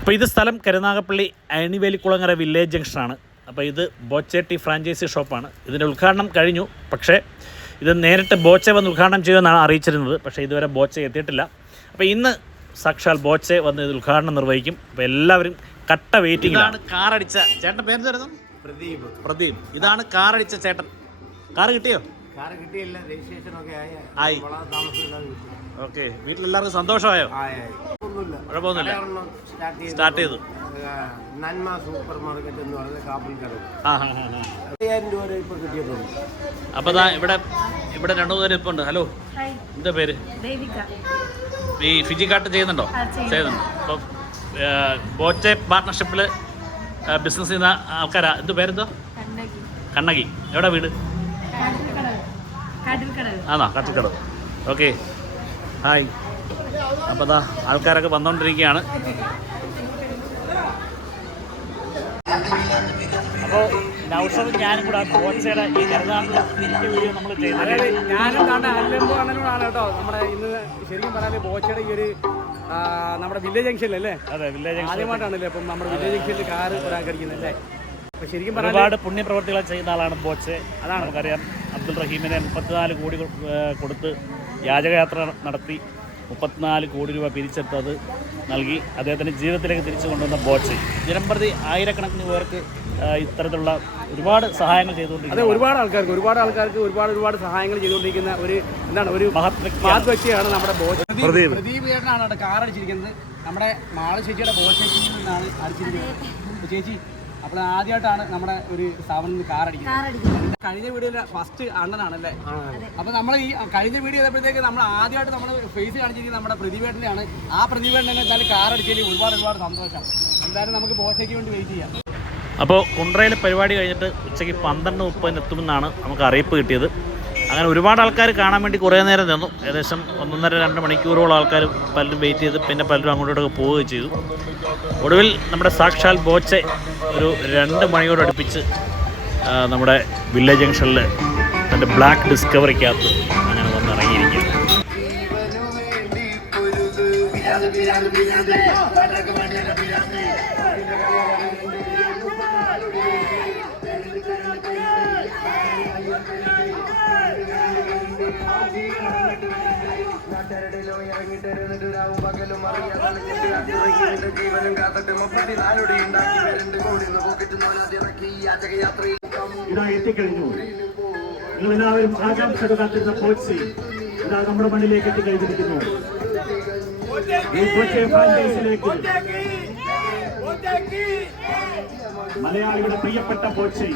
അപ്പോൾ ഇത് സ്ഥലം കരുനാഗപ്പള്ളി അയണിവേലിക്കുളങ്ങര വില്ലേജ് ജംഗ്ഷനാണ്. അപ്പോൾ ഇത് ബോച്ചെ ടീ ഫ്രാഞ്ചൈസി ഷോപ്പാണ്. ഇതിന്റെ ഉദ്ഘാടനം കഴിഞ്ഞു. പക്ഷേ ഇത് നേരിട്ട് ബോച്ചെ വന്ന് ഉദ്ഘാടനം ചെയ്യുമെന്നാണ് അറിയിച്ചിരുന്നത്. പക്ഷേ ഇതുവരെ ബോച്ചെ എത്തിയിട്ടില്ല. അപ്പോൾ ഇന്ന് സാക്ഷാൽ ബോച്ചെ വന്ന് ഇത് ഉദ്ഘാടനം നിർവഹിക്കും. അപ്പോൾ എല്ലാവരും കട്ട വെയിറ്റിംഗിലാണ് കാറടിച്ച ചേട്ടൻ പേര് തരുന്നു പ്രദീപ്. പ്രദീപ്. ഇതാണ് കാറടിച്ച ചേട്ടൻ. കാർ കിട്ടിയോ? കാർ കിട്ടിയില്ല. രജിസ്ട്രേഷൻ ഒക്കെ ആയി. ഓക്കെ. വീട്ടിലെല്ലാവർക്കും സന്തോഷമായോ? കുഴപ്പമൊന്നുമില്ല. സ്റ്റാർട്ട് ചെയ്തു. നന്മ സൂപ്പർ മാർക്കറ്റ് എന്ന് പറഞ്ഞ കാപ്പിൽ കട അയ്യായിരം രൂപ വരെ ഇപ്പൊ കിട്ടിയിട്ടുണ്ട്. അപ്പോൾ ദാ ഇവിടെ ഇവിടെ രണ്ടു മൂന്ന് പേര് ഇപ്പൊ ഉണ്ട്. ഹലോ. എന്താ പേര്? ദേവിക. ഈ ഫിജി കാട്ട് ചെയ്യുന്നുണ്ടോ. ചെയ്യുന്നുണ്ട്. അപ്പൊ ബോച്ചെ പാർട്ട്ണർഷിപ്പിൽ ബിസിനസ് ചെയ്യുന്ന ആൾക്കാരാ. എന്ത് പേരെന്തോ കണ്ണകി. കണ്ണകി. എവിടെ വീട്? ആണോ? കാട്ടിക്കടവ് ഓക്കെ ഹായ് അപ്പോൾ അതാ ആൾക്കാരൊക്കെ വന്നുകൊണ്ടിരിക്കുകയാണ് അപ്പോൾ നൗഷറും ഞാനും കൂടെ കോച്ചയുടെ ഈ വീഡിയോ നമ്മൾ ചെയ്തത് ഞാനും കണ്ട അല്ലമ്പോ അണ്ണനോടാണ് കേട്ടോ. നമ്മുടെ ഇന്ന് ശരിക്കും പറഞ്ഞാൽ ബോച്ചയുടെ ഈ ഒരു നമ്മുടെ വില്ലേജ് ജംഗ്ഷനിലല്ലേ അതെ വില്ലേജ് ആദ്യമായിട്ടാണല്ലേ അപ്പം നമ്മുടെ വില്ലേജ് ജംഗ്ഷനിൽ കാറ് അല്ലേ? അപ്പൊ ശരിക്കും ഒരുപാട് പുണ്യപ്രവർത്തികൾ ചെയ്യുന്ന ആളാണ് ബോച്ചെ അതാണ്. നമുക്കറിയാം അബ്ദുൾ റഹീമിനെ മുപ്പത്തിനാല് കോടി കൊടുത്ത് യാചകയാത്ര നടത്തി. മുപ്പത്തിനാല് കോടി രൂപ പിരിച്ചെടുത്തത് നൽകി അദ്ദേഹത്തിന്റെ ജീവിതത്തിലേക്ക് തിരിച്ചു കൊണ്ടുവന്ന ബോച്ചെ ദിനംപ്രതി ആയിരക്കണക്കിന് പേർക്ക് ഇത്തരത്തിലുള്ള ഒരുപാട് സഹായങ്ങൾ അതെ ചെയ്തുകൊണ്ടിരിക്കുന്നത് ഒരുപാട് ആൾക്കാർക്ക് ഒരുപാട് ആൾക്കാർക്ക് ഒരുപാട് ഒരുപാട് സഹായങ്ങൾ ചെയ്തുകൊണ്ടിരിക്കുന്ന ഒരു എന്താണ് ഒരു മഹത് വ്യക്തിയാണ്. നമ്മുടെ ബോട്ട് പ്രദീപ്. പ്രദീപ്. കാർ അടിച്ചിരിക്കുന്നത് നമ്മുടെ മാള ചേച്ചിയുടെ നിന്നാണ് അടിച്ചിരിക്കുന്നത്. ചേച്ചി അപ്പോൾ ആദ്യമായിട്ടാണ് നമ്മുടെ ഒരു സ്ഥാപനത്തിൽ നിന്ന് കാർ അടിക്കുന്നത്. കഴിഞ്ഞ വീഡിയോയിലെ ഫസ്റ്റ് അണ്ണനാണ് അല്ലേ അപ്പൊ നമ്മൾ ഈ കഴിഞ്ഞ വീഡിയോ ചെയ്തപ്പോഴത്തേക്ക് നമ്മൾ ആദ്യമായിട്ട് നമ്മൾ ഫേസ് കാണിച്ചിരിക്കുന്നത് നമ്മുടെ പ്രതിഭേട്ടനെയാണ്. ആ പ്രതിഭേട്ടനെ എന്തായാലും കാർ അടിച്ചതിൽ ഒരുപാട് ഒരുപാട് സന്തോഷം. എന്തായാലും നമുക്ക് ബോസയ്ക്ക് വേണ്ടി വെയിറ്റ് ചെയ്യാം. അപ്പോൾ കുണ്ട്രയിലെ പരിപാടി കഴിഞ്ഞിട്ട് ഉച്ചയ്ക്ക് പന്ത്രണ്ട് മുപ്പതിന് എത്തുമെന്നാണ് നമുക്ക് അറിയിപ്പ് കിട്ടിയത്. അങ്ങനെ ഒരുപാട് ആൾക്കാർ കാണാൻ വേണ്ടി കുറേ നേരം നിന്നു. ഏകദേശം ഒന്നൊന്നര രണ്ട് മണിക്കൂറോളം ആൾക്കാർ പലരും വെയിറ്റ് ചെയ്ത് പിന്നെ പലരും അങ്ങോട്ടോട്ടൊക്കെ പോവുകയും ചെയ്തു. ഒടുവിൽ നമ്മുടെ സാക്ഷാൽ ബോച്ചെ ഒരു രണ്ട് മണിയോട് അടുപ്പിച്ച് നമ്മുടെ വില്ലേജ് ജംഗ്ഷനിൽ തന്റെ ബ്ലാക്ക് ഡിസ്കവറിക്കകത്ത് അങ്ങനെ വന്ന് ഇതാ എത്തിക്കഴിഞ്ഞു. നിങ്ങൾ എല്ലാവരും ആകാംക്ഷ കാത്തിരുന്ന കോച്ച് ഇതാ നമ്മുടെ മണ്ണിലേക്ക് എത്തിക്കഴിഞ്ഞിരിക്കുന്നു. ഈ കൊച്ചെ ഫ്രാഞ്ചൈസിലേക്ക് മലയാളിയുടെ പ്രിയപ്പെട്ട പോച്ച്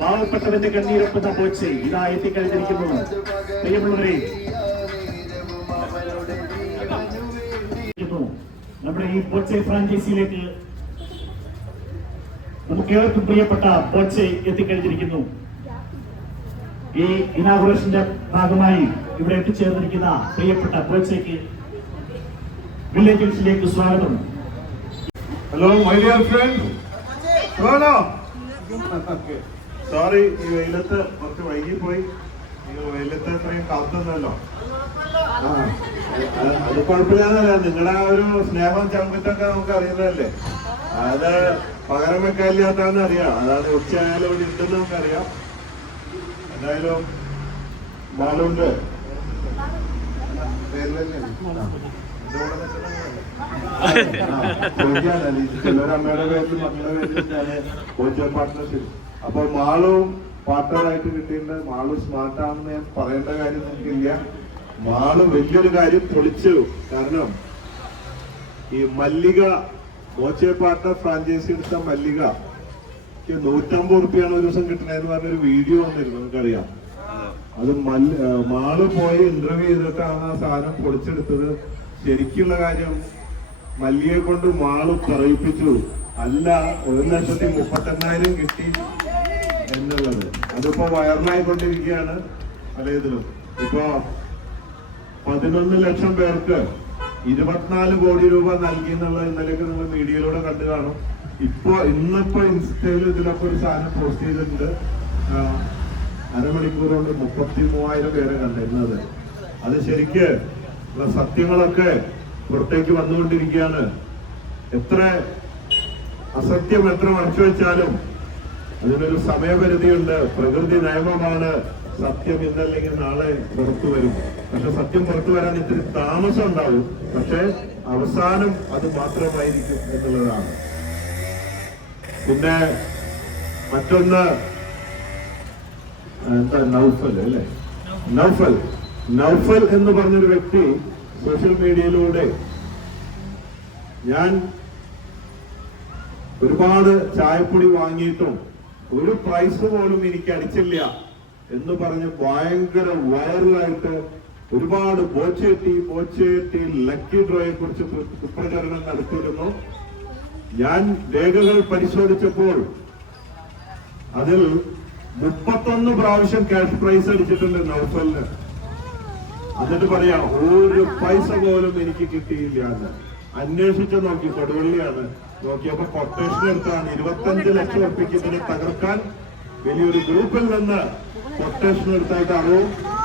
പാവപ്പെട്ടവന്റെ കണ്ണീരൊപ്പുന്ന പോച്ച് ഇതാ എത്തിക്കഴിഞ്ഞിരിക്കുന്നു. പ്രിയമുള്ളവരെ പോച്ച് ഫ്രാഞ്ചൈസിയിലേക്ക് നമുക്ക് ഏവർക്കും പ്രിയപ്പെട്ട പോച്ചെ എത്തിക്കഴിഞ്ഞിരിക്കുന്നു. ഈ ഇനാഗുറേഷന്റെ ഭാഗമായി ഇവിടെ എത്തിച്ചേർന്നിരിക്കുന്ന പ്രിയപ്പെട്ട ബോച്ചയ്ക്ക് വില്ലേജൻസിലേക്ക് സ്വാഗതം. Hello my dear friend sorry ഈ വെയിലത്ത് കുറച്ച് വൈകിപ്പോയി. അത് കുഴപ്പമില്ലാന്നല്ല നിങ്ങളുടെ ആ ഒരു സ്നേഹം ചങ്കുറ്റൊക്കെ നമുക്ക് അറിയുന്നതല്ലേ? അത് പകരം വെക്കാനില്ലാത്താന്ന് അറിയാം. അതാണ് ഉച്ചയായാലും ഇവിടെ ഉണ്ടെന്ന് നമുക്കറിയാം. എന്തായാലും ബാലുണ്ട്. അമ്മയുടെ പേരിൽ മക്കളുടെ പേരിൽ കോച്ച് പാർട്ട്ണർഷിപ്പ് അപ്പൊ മാളും പാർട്ട്ണറായിട്ട് കിട്ടിയിട്ടുണ്ട്. മാൾ സ്മാർട്ട് ആണെന്ന് ഞാൻ പറയേണ്ട കാര്യം നമുക്കില്ല മാൾ വലിയൊരു കാര്യം പൊളിച്ചു. കാരണം ഈ മല്ലിക ബോച്ചെ പാർട്ട്ണർ ഫ്രാഞ്ചൈസി എടുത്ത മല്ലിക നൂറ്റമ്പത് റുപ്യാണ് ഒരു ദിവസം കിട്ടണേന്ന് പറഞ്ഞൊരു വീഡിയോ വന്നിരുന്നു നമുക്കറിയാം അത് മല്ല മാൾ പോയി ഇന്റർവ്യൂ ചെയ്തിട്ടാണ് ആ സാധനം പൊളിച്ചെടുത്തത്. ശരിക്കുള്ള കാര്യം മല്ലിയെ കൊണ്ട് മാൾ പറയിപ്പിച്ചു. അല്ല ഒരു ലക്ഷത്തി മുപ്പത്തെണ്ണായിരം കിട്ടി. എന്നുള്ളത്. അതിപ്പോ വയറിലായിക്കൊണ്ടിരിക്കുകയാണ് പലതിലും ഇപ്പോ പതിനൊന്ന് ലക്ഷം പേർക്ക് ഇരുപത്തിനാല് കോടി രൂപ നൽകി എന്നുള്ളത് ഇന്നലെയൊക്കെ നിങ്ങൾ മീഡിയയിലൂടെ കണ്ടു കാണും. ഇപ്പൊ ഇന്നിപ്പോ ഇൻസ്റ്റയിൽ ഇതിലൊക്കെ ഒരു സാധനം പോസ്റ്റ് ചെയ്തിട്ടുണ്ട്. അരമണിക്കൂർ കൊണ്ട് മുപ്പത്തി മൂവായിരം പേരെ കണ്ടിരുന്നത്. അത് ശരിക്ക് സത്യങ്ങളൊക്കെ പുറത്തേക്ക് വന്നുകൊണ്ടിരിക്കുകയാണ്. എത്ര അസത്യം എത്ര മറച്ചു വെച്ചാലും അതിനൊരു സമയപരിധിയുണ്ട്. പ്രകൃതി നിയമമാണ് സത്യം ഇന്നല്ലെങ്കിൽ നാളെ പുറത്തു വരും. പക്ഷെ സത്യം പുറത്തു വരാൻ ഇത്തിരി താമസം ഉണ്ടാവും. പക്ഷെ അവസാനം അത് മാത്രമായിരിക്കും എന്നുള്ളതാണ്. പിന്നെ മറ്റൊന്ന് എന്താ നൗഫൽ അല്ലെ? നൗഫൽ. നൗഫൽ എന്ന് പറഞ്ഞൊരു വ്യക്തി സോഷ്യൽ മീഡിയയിലൂടെ ഞാൻ ഒരുപാട് ചായപ്പൊടി വാങ്ങിയിട്ടും ഒരു പ്രൈസ് പോലും എനിക്ക് അടിച്ചില്ല എന്ന് പറഞ്ഞ് ഭയങ്കര വൈറലായിട്ട് ഒരുപാട് ബോച്ചേട്ടി ബോച്ചേട്ടി ലക്കി ഡ്രോയെ കുറിച്ച് കുപ്രചരണം നടത്തിയിരുന്നു. ഞാൻ രേഖകൾ പരിശോധിച്ചപ്പോൾ അതിൽ മുപ്പത്തൊന്ന് പ്രാവശ്യം ക്യാഷ് പ്രൈസ് അടിച്ചിട്ടുണ്ട് നൗഫലിന്. എന്നിട്ട് പറയാം ഒരു പൈസ പോലും എനിക്ക് കിട്ടിയില്ല അന്വേഷിച്ച് നോക്കി കൊടുവള്ളിയാണ്. നോക്കിയപ്പോ കൊട്ടേഷൻ എടുത്താണ്. ഇരുപത്തഞ്ച് ലക്ഷം ഉറപ്പിക്ക് ഇതിനെ തകർക്കാൻ വലിയൊരു ഗ്രൂപ്പിൽ നിന്ന് കൊട്ടേഷൻ എടുത്തായിട്ടാണ്?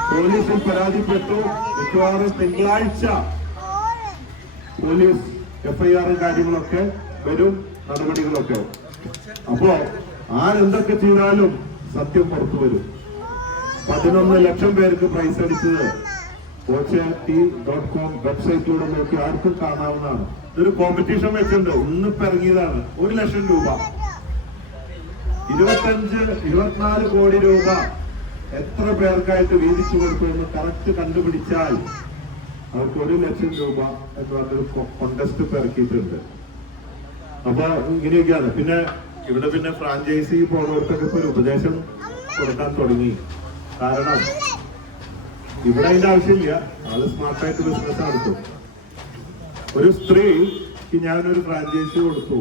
പോലീസിൽ പരാതിപ്പെട്ടു. മിക്കവാറും തിങ്കളാഴ്ച പോലീസ് എഫ്ഐആറും കാര്യങ്ങളൊക്കെ വരും നടപടികളൊക്കെ അപ്പോ ആരെന്തൊക്കെ ചെയ്താലും സത്യം പുറത്തു വരും. പതിനൊന്ന് ലക്ഷം പേർക്ക് പ്രൈസ് അടിച്ചത് ടി ഡോട്ട് കോം വെബ്സൈറ്റിലൂടെ നോക്കി ആർക്കും കാണാവുന്നതാണ്. ഇതൊരു കോമ്പറ്റീഷൻ വെച്ചിട്ടുണ്ട്. ഒന്ന് ഇറങ്ങിയതാണ്. ഒരു ലക്ഷം രൂപ. ഇരുപത്തഞ്ച് ഇരുപത്തിനാല് കോടി രൂപ എത്ര പേർക്കായിട്ട് വീതിച്ചു കൊടുത്തു എന്ന് കറക്റ്റ് കണ്ടുപിടിച്ചാൽ അവർക്ക് ഒരു ലക്ഷം രൂപ എന്ന് പറഞ്ഞൊരു കോണ്ടസ്റ്റ് ഇറക്കിയിട്ടുണ്ട്. അപ്പൊ ഇങ്ങനെയൊക്കെയാണ്. പിന്നെ ഇവിടെ പിന്നെ ഫ്രാഞ്ചൈസി ഇപ്പൊ ഒരു ഉപദേശം കൊടുക്കാൻ തുടങ്ങി. കാരണം ഇവിടെ അതിന്റെ ആവശ്യമില്ല. ആൾ സ്മാർട്ടായിട്ട് ബിസിനസ് നടത്തും ഒരു സ്ത്രീക്ക് ഞാനൊരു ഫ്രാഞ്ചൈസി കൊടുത്തു.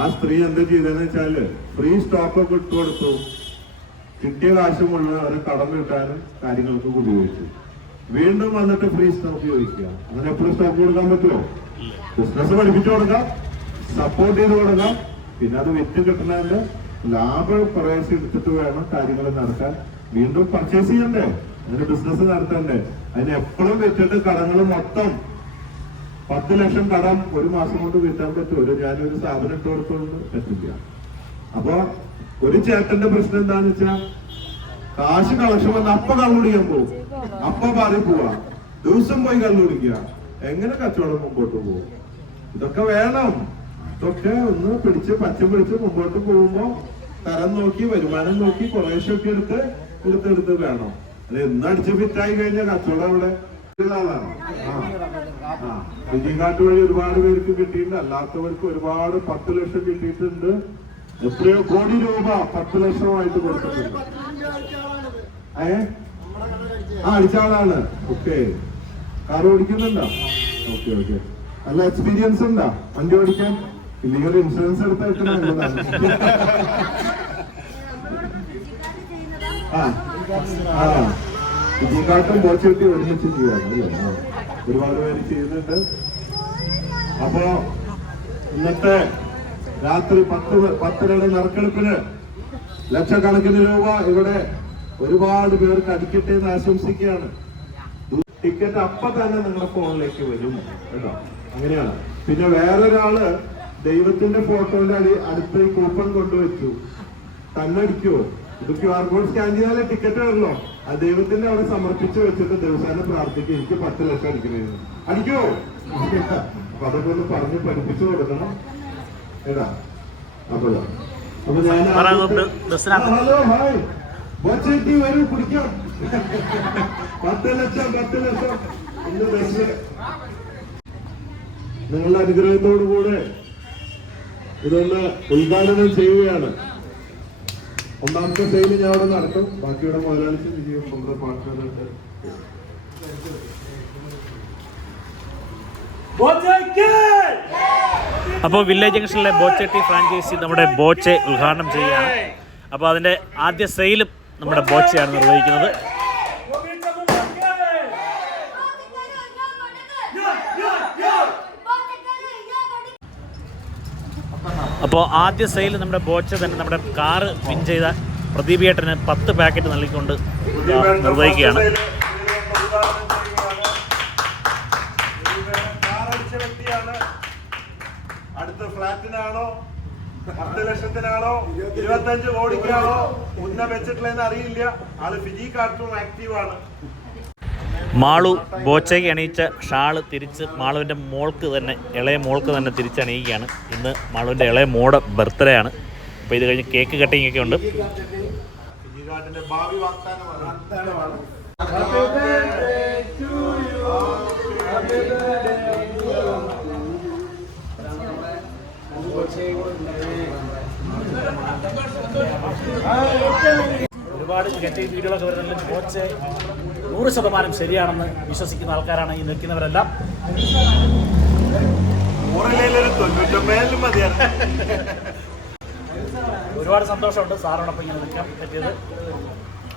ആ സ്ത്രീ എന്താ ചെയ്തതെന്ന് വെച്ചാൽ ഫ്രീ സ്റ്റോക്ക് ഒക്കെ ഇട്ട് കൊടുത്തു. കിട്ടിയ കാശ് മുഴുവൻ അവരെ കടം കിട്ടാനും കാര്യങ്ങൾക്ക് ഉപയോഗിച്ചു. വീണ്ടും വന്നിട്ട് ഫ്രീ സ്റ്റോക്ക് ചോദിക്കുക. അങ്ങനെ എപ്പോഴും സ്റ്റോക്ക് കൊടുക്കാൻ പറ്റുമോ? ബിസിനസ് പഠിപ്പിച്ചു കൊടുക്കാം. സപ്പോർട്ട് ചെയ്ത് കൊടുക്കാം. പിന്നെ അത് വിറ്റ് കിട്ടുന്നതിന്റെ ലാഭം പ്രവേശം എടുത്തിട്ട് വേണം കാര്യങ്ങൾ നടക്കാൻ വീണ്ടും പർച്ചേസ് ചെയ്യണ്ടേ? അതിന് ബിസിനസ് നടത്തണ്ടേ? അതിന് എപ്പോഴും വെച്ചിട്ട് കടങ്ങൾ മൊത്തം പത്ത് ലക്ഷം കടം ഒരു മാസം കൊണ്ട് വീട്ടാൻ പറ്റും. ഒരു ഞാനൊരു സ്ഥാപനം ഇട്ട് കൊടുത്തോണ്ട് പറ്റില്ല അപ്പൊ ഒരു ചേട്ടന്റെ പ്രശ്നം എന്താന്ന് വെച്ചാ കാശ് കളക്ഷൻ വന്ന് അപ്പ കള്ളുടിക്കാൻ പോകും അപ്പ പാറി പോവാ. ദിവസം പോയി കള്ളുടിക്കുക. എങ്ങനെ കച്ചവടം മുമ്പോട്ട് പോകും ഇതൊക്കെ വേണം. ഇതൊക്കെ ഒന്ന് പിടിച്ച് പച്ച പിടിച്ച് മുമ്പോട്ട് പോകുമ്പോ തരം നോക്കി വരുമാനം നോക്കി കുറേശ്ശൊക്കെ എടുത്ത് എടുത്തെടുത്ത് വേണം. അത് എന്നടിച്ച് ഫിറ്റായി കഴിഞ്ഞാൽ കച്ചവടം അവിടെ ഇതാണ്. ആ. വഴി ഒരുപാട് പേർക്ക് കിട്ടിയിട്ടുണ്ട്. അല്ലാത്തവർക്ക് ഒരുപാട് പത്ത് ലക്ഷം കിട്ടിയിട്ടുണ്ട്. എത്രയോ കോടി രൂപ പത്ത് ലക്ഷമായിട്ട് കൊടുത്തിട്ടുണ്ട്. ഏ? ആ അടിച്ച ആളാണ്. ഓക്കെ. കാർ ഓടിക്കുന്നുണ്ടോ? Okay okay. നല്ല എക്സ്പീരിയൻസ് ഉണ്ടോ? വണ്ടി ഓടിക്കാൻ? ഇല്ലെങ്കിൽ ഇൻഷുറൻസ് എടുത്തായിട്ട് നല്ലതാണ്. ആ. ആ. വിജയകാട്ടും ബോച്ചെട്ടി ഒരുമിച്ച് ചെയ്യാണ് അല്ലേ. ഒരുപാട് പേര് ചെയ്യുന്നുണ്ട്. അപ്പോ ഇന്നത്തെ രാത്രി പത്ത് പത്തരയുടെ നറുക്കെടുപ്പിന് ലക്ഷക്കണക്കിന് രൂപ ഇവിടെ ഒരുപാട് പേർക്ക് അടിക്കട്ടെ എന്ന് ആശംസിക്കുകയാണ്. ടിക്കറ്റ് അപ്പൊ തന്നെ നിങ്ങളുടെ ഫോണിലേക്ക് വരും കേട്ടോ? അങ്ങനെയാണ്. പിന്നെ വേറൊരാൾ ദൈവത്തിന്റെ ഫോട്ടോന്റെ അടി അടുത്ത കൂപ്പൺ കൊണ്ടുവച്ചു. തന്നടിക്കുവോ ഇത് ക്യു ആർ കോഡ് സ്കാൻ ചെയ്താലേ ടിക്കറ്റ് വരണോ ആ ദൈവത്തിന്റെ അവിടെ സമർപ്പിച്ച് വെച്ചിട്ട് ദിവസാന പ്രാർത്ഥിക്കും. എനിക്ക് പത്ത് ലക്ഷം അടിക്കണേന്ന് അടിക്കോ? അപ്പൊ അതൊക്കെ ഒന്ന് പറഞ്ഞ് പഠിപ്പിച്ചു കൊടുക്കണം. ഏതാ അപ്പൊ ഇതാ. അപ്പൊ ഞാൻ ഹലോ ഹായ്. ബോച്ചേട്ടി വരൂ കുടിക്കാം. പത്ത് ലക്ഷം പത്ത് ലക്ഷം. ഇന്ന് നിങ്ങളുടെ അനുഗ്രഹത്തോടു കൂടെ ഇതൊന്ന് ഉദ്ഘാടനം ചെയ്യുകയാണ്. ഒന്നാമത്തെ സെയിൽ ഞാൻ അവിടെ നടത്തും. ബാക്കിയുടെ മുതലാളിച്ച് വിജയം സ്വന്തം പാർട്ട്ണറുണ്ട് അപ്പോൾ വില്ലേജ് ജംഗ്ഷനിലെ ബോച്ചെട്ടി ഫ്രാഞ്ചൈസി നമ്മുടെ ബോച്ചെ ഉദ്ഘാടനം ചെയ്യുകയാണ്. അപ്പോൾ അതിന്റെ ആദ്യ സെയിലും നമ്മുടെ ബോച്ചയാണ് നിർവഹിക്കുന്നത്. അപ്പോൾ ആദ്യ സെയിൽ നമ്മുടെ ബോച്ച തന്നെ നമ്മുടെ കാറ് വിൻ ചെയ്ത പ്രദീപ് ഏട്ടന് പത്ത് പാക്കറ്റ് നൽകിക്കൊണ്ട് നിർവഹിക്കുകയാണ്. അടുത്ത ഫ്ലാറ്റിനാണോ? ലക്ഷത്തിനാണോ? ഇരുപത്തഞ്ച് കോടിക്കാണോ? മുന്ന വെച്ചിട്ടില്ലെന്ന് അറിയില്ല. ആൾ ഫിജിക്കാർട്ടും ആക്റ്റീവാണ് മാളു ബോച്ചയ്ക്ക് അണിയിച്ച ഷാൾ തിരിച്ച് മാളുവിന്റെ മോൾക്ക് തന്നെ ഇളയ മോൾക്ക് തന്നെ തിരിച്ചണിയിക്കുകയാണ് ഇന്ന് മാളുവിന്റെ ഇളയ മോടെ ബർത്ത്ഡേ ആണ് അപ്പോൾ ഇത് കഴിഞ്ഞ് കേക്ക് കട്ടിംഗ് ഒക്കെ ഉണ്ട്. ഒരുപാട് നെഗറ്റീവ് വീഡിയോകളൊക്കെ വരുന്നുണ്ട്. ബോച്ച് നൂറ് ശതമാനം ശരിയാണെന്ന് വിശ്വസിക്കുന്ന ആൾക്കാരാണ് ഈ നിൽക്കുന്നവരെല്ലാം. ഒരുപാട് സന്തോഷമുണ്ട് സാറിനോടൊപ്പം ഇങ്ങനെ നിൽക്കാൻ പറ്റിയത്.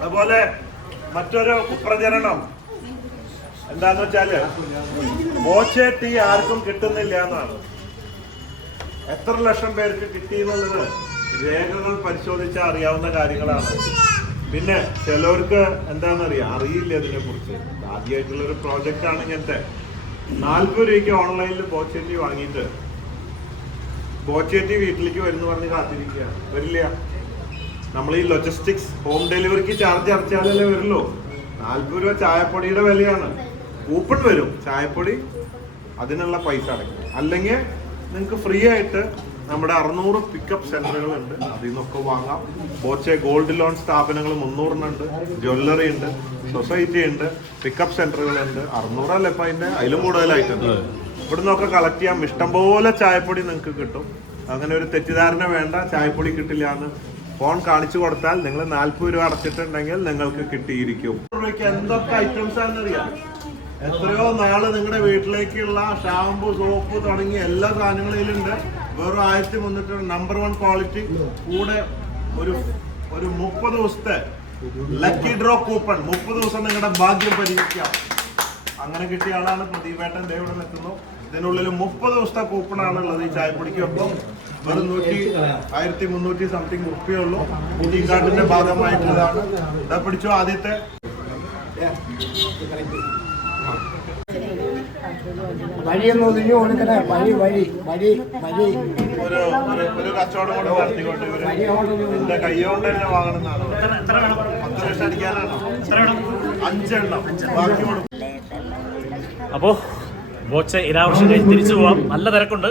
അതുപോലെ മറ്റൊരു കുപ്രചരണം. എന്താന്ന് വെച്ചാൽ മോശെ ടീ ആർക്കും കിട്ടുന്നില്ല എന്നാണ്. എത്ര ലക്ഷം പേർക്ക് കിട്ടിയെന്നുള്ളത് രേഖകൾ പരിശോധിച്ചാൽ അറിയാവുന്ന കാര്യങ്ങളാണ്. പിന്നെ ചിലവർക്ക് എന്താണെന്നറിയാം? അറിയില്ല ഇതിനെ കുറിച്ച് ആദ്യമായിട്ടുള്ള ഒരു പ്രോജക്റ്റ് ആണ് ഇങ്ങനത്തെ. നാൽപ്പത് രൂപയ്ക്ക് ഓൺലൈനിൽ ബോച്ചേറ്റി വാങ്ങിയിട്ട് ബോച്ചേറ്റി വീട്ടിലേക്ക് വരുന്നു പറഞ്ഞ് കാത്തിരിക്കുക വരില്ല. നമ്മൾ ഈ ലൊജിസ്റ്റിക്സ് ഹോം ഡെലിവറിക്ക് ചാർജ് അടച്ചാലല്ലേ വരുള്ളൂ. നാൽപ്പത് രൂപ ചായപ്പൊടിയുടെ വിലയാണ്. കൂപ്പൺ വരും. ചായപ്പൊടി അതിനുള്ള പൈസ അടയ്ക്കും. അല്ലെങ്കിൽ നിങ്ങൾക്ക് ഫ്രീ ആയിട്ട് നമ്മുടെ അറുന്നൂറ് പിക്കപ്പ് സെന്ററുകൾ ഉണ്ട് അതിൽ നിന്നൊക്കെ വാങ്ങാം. ബോച്ചെ ഗോൾഡ് ലോൺ സ്ഥാപനങ്ങൾ മുന്നൂറിനുണ്ട്. ജ്വല്ലറി ഉണ്ട്. സൊസൈറ്റി ഉണ്ട്. പിക്കപ്പ് സെന്ററുകളുണ്ട് അറുന്നൂറല്ല ഇപ്പം അതിന്റെ അതിലും കൂടുതലായിട്ടുണ്ട്. ഇവിടെ നിന്നൊക്കെ കളക്ട് ചെയ്യാം. ഇഷ്ടംപോലെ ചായപ്പൊടി നിങ്ങൾക്ക് കിട്ടും. അങ്ങനെ ഒരു തെറ്റിദ്ധാരണ വേണ്ട. ചായപ്പൊടി കിട്ടില്ല എന്ന് ഫോൺ കാണിച്ചു കൊടുത്താൽ നിങ്ങൾ നാല്പത് രൂപ അടച്ചിട്ടുണ്ടെങ്കിൽ നിങ്ങൾക്ക് കിട്ടിയിരിക്കും. രൂപയ്ക്ക് എന്തൊക്കെ ഐറ്റംസ് ആണെന്നറിയാം? എത്രയോ നാൾ നിങ്ങളുടെ വീട്ടിലേക്കുള്ള ഷാമ്പു സോപ്പ് തുടങ്ങിയ എല്ലാ സാധനങ്ങളിലുണ്ട് വെറും ആയിരത്തി മുന്നൂറ്റി നമ്പർ വൺ ക്വാളിറ്റി കൂടെ ഒരു ഒരു മുപ്പത് ദിവസത്തെ ലക്കി ഡ്രോ കൂപ്പൺ മുപ്പത് ദിവസം നിങ്ങളുടെ ഭാഗ്യം പരീക്ഷിക്കാം അങ്ങനെ കിട്ടിയ ആളാണ് പ്രദീപേട്ടൻ. ദേ ഇവിടെ നിൽക്കുന്നു. ഇതിനുള്ളിൽ മുപ്പത് ദിവസത്തെ കൂപ്പൺ ആണുള്ളത് ഈ ചായപ്പൊടിക്ക്. ഒപ്പം വെറും നൂറ്റി ആയിരത്തി മുന്നൂറ്റി സംതിങ് റുപ്യേ ഉള്ളൂ. കാർഡിന്റെ ഭാഗമായിട്ടുള്ളതാണ്. ഇതാ പിടിച്ചോ ആദ്യത്തെ. വഴിയൊന്നും ഒതുങ്ങി കൊടുക്കണേ വഴി വഴി വഴി വഴി. ഒരു ഒരു- ഒരു കച്ചവടം കൂടെ നടത്തിക്കൊണ്ട് ഇവർ എന്റെ കൈകൊണ്ട് തന്നെ വാങ്ങണമെന്നാണ് പത്ത് ലക്ഷം അടിക്കാനാണോ? അഞ്ചെണ്ണം. ബാക്കി കൊടുക്കും. അപ്പോ ബോച്ച ഇരാവർഷം കഴിഞ്ഞ് തിരിച്ചു പോവാം. നല്ല തിരക്കുണ്ട്.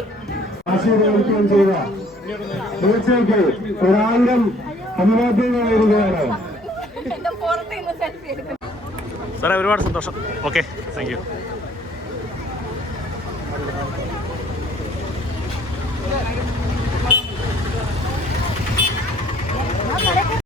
ഒരായിരം സാറേ ഒരുപാട് സന്തോഷം. Okay thank you